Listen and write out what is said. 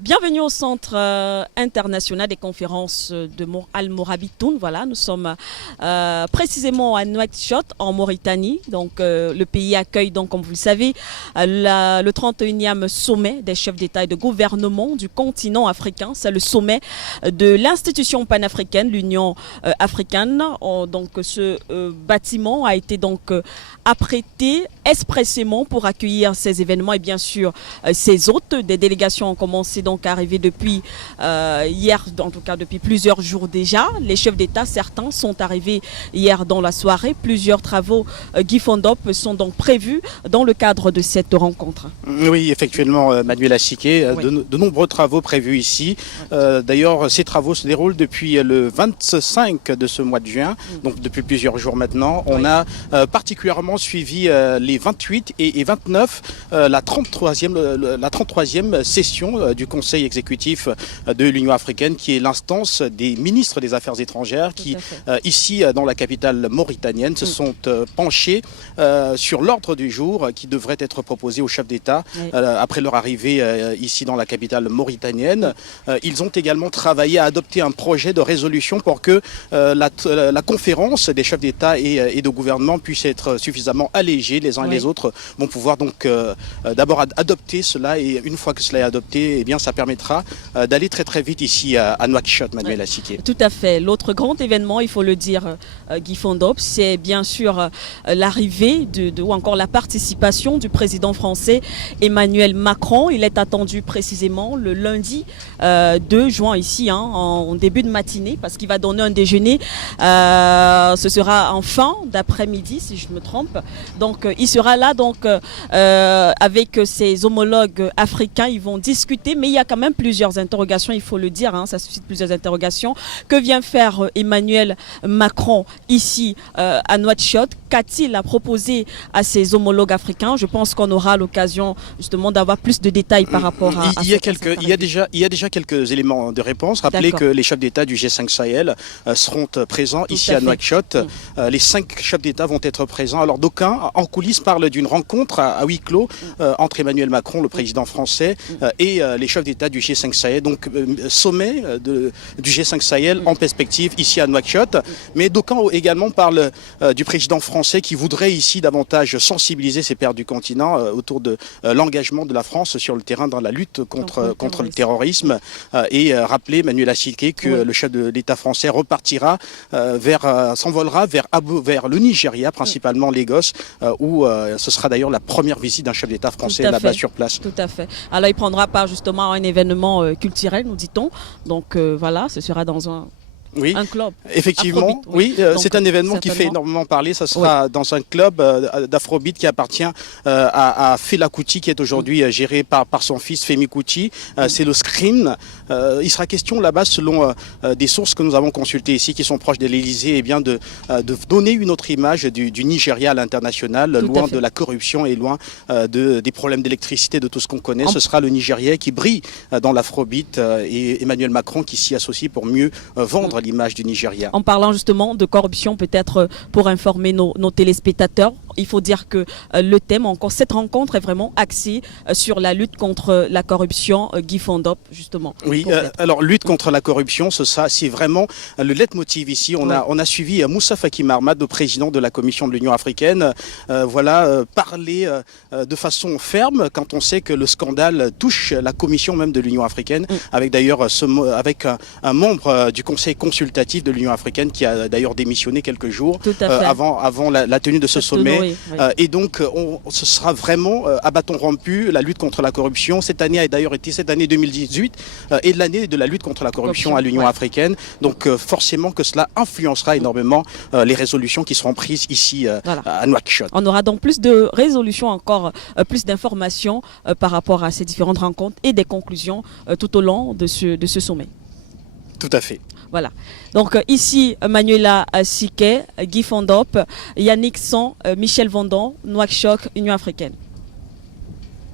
Bienvenue au Centre international des conférences de Al Morabitoun. Voilà, nous sommes précisément à Nouakchott, en Mauritanie. Donc, le pays accueille, donc, comme vous le savez, le 31e sommet des chefs d'État et de gouvernement du continent africain. C'est le sommet de l'institution panafricaine, l'Union africaine. Donc, ce bâtiment a été donc apprêté expressément pour accueillir ces événements et bien sûr ces hôtes. Des délégations ont commencé donc à arriver depuis hier, en tout cas depuis plusieurs jours déjà. Les chefs d'État, certains sont arrivés hier dans la soirée. Plusieurs travaux Guy Fondop sont donc prévus dans le cadre de cette rencontre. Oui, effectivement, Manuel Assiquet, Oui. de nombreux travaux prévus ici. D'ailleurs, ces travaux se déroulent depuis le 25 de ce mois de juin, donc depuis plusieurs jours maintenant. On Oui. a particulièrement suivi les 28 et 29, la 33e session du Conseil exécutif de l'Union africaine, qui est l'instance des ministres des Affaires étrangères, qui, ici, dans la capitale mauritanienne, se sont penchés sur l'ordre du jour qui devrait être proposé aux chefs d'État après leur arrivée ici dans la capitale mauritanienne. Ils ont également travaillé à adopter un projet de résolution pour que la conférence des chefs d'État et de gouvernement puisse être suffisamment allégée. Les uns et les autres vont pouvoir donc d'abord adopter cela, et une fois que cela est adopté, eh bien, ça permettra d'aller très très vite ici à Nouakchott, Manuel Assiquet. Tout à fait. L'autre grand événement, il faut le dire, Guy Fondop, c'est bien sûr l'arrivée ou encore la participation du président français Emmanuel Macron. Il est attendu précisément le lundi 2 juin ici, en début de matinée, parce qu'il va donner un déjeuner. Ce sera en fin d'après-midi, si je me trompe. Donc, il sera là donc avec ses homologues africains. Ils vont discuter, mais il y a quand même plusieurs interrogations, il faut le dire, ça suscite plusieurs interrogations. Que vient faire Emmanuel Macron ici à Nouakchott? Qu'a-t-il à proposer à ses homologues africains? Je pense qu'on aura l'occasion justement d'avoir plus de détails par rapport à il y a déjà quelques éléments de réponse. Rappelez que les chefs d'État du G5 Sahel seront présents ici à Nouakchott. Les 5 chefs d'État vont être présents. Alors d'aucuns en coulisses parlent d'une rencontre à huis clos entre Emmanuel Macron, le président français, et les chefs d'État du G5 Sahel. Donc sommet du G5 Sahel en perspective ici à Nouakchott. Mais d'aucuns également parlent du président français qui voudrait ici davantage sensibiliser ses pairs du continent autour de l'engagement de la France sur le terrain dans la lutte contre le terrorisme, et rappeler, Manuel Assiquet, que le chef de l'État français repartira s'envolera vers le Nigeria, principalement Lagos, où ce sera d'ailleurs la première visite d'un chef d'État français là-bas sur place. Tout à fait. Alors il prendra part justement à un événement culturel, nous dit-on. Donc voilà, ce sera dans un club. Effectivement, Afrobeat, c'est un événement qui fait énormément parler. Ça sera dans un club d'Afrobeat qui appartient à Fela Kuti, qui est aujourd'hui géré par son fils Femi Kuti. C'est le Screen. Il sera question là-bas, selon des sources que nous avons consultées ici, qui sont proches de l'Élysée, de donner une autre image du Nigeria à l'international, loin de la corruption et loin des problèmes d'électricité, de tout ce qu'on connaît. Ce sera le Nigeria qui brille dans l'Afrobeat, et Emmanuel Macron qui s'y associe pour mieux vendre l'image du Nigeria. En parlant justement de corruption, peut-être pour informer nos téléspectateurs, il faut dire que le thème, encore cette rencontre est vraiment axée sur la lutte contre la corruption, Guy Fondop, justement. Oui, alors lutte contre la corruption, c'est vraiment le leitmotiv ici. On a suivi Moussa Faki Mahamat, le président de la Commission de l'Union africaine, parler de façon ferme quand on sait que le scandale touche la Commission même de l'Union africaine, avec d'ailleurs un membre du Conseil consultatif de l'Union africaine qui a d'ailleurs démissionné quelques jours avant la tenue de ce sommet. Et donc, ce sera vraiment à bâton rompu la lutte contre la corruption. Cette année a d'ailleurs été cette année 2018 et l'année de la lutte contre la corruption à l'Union africaine. Donc, forcément que cela influencera énormément les résolutions qui seront prises ici à Nouakchott. On aura donc plus de résolutions encore, plus d'informations par rapport à ces différentes rencontres et des conclusions tout au long de ce sommet. Tout à fait. Voilà. Donc ici, Manuela Assiquet, Guy Fondop, Yannick Son, Michel Vendon, Nouakchott, Union africaine.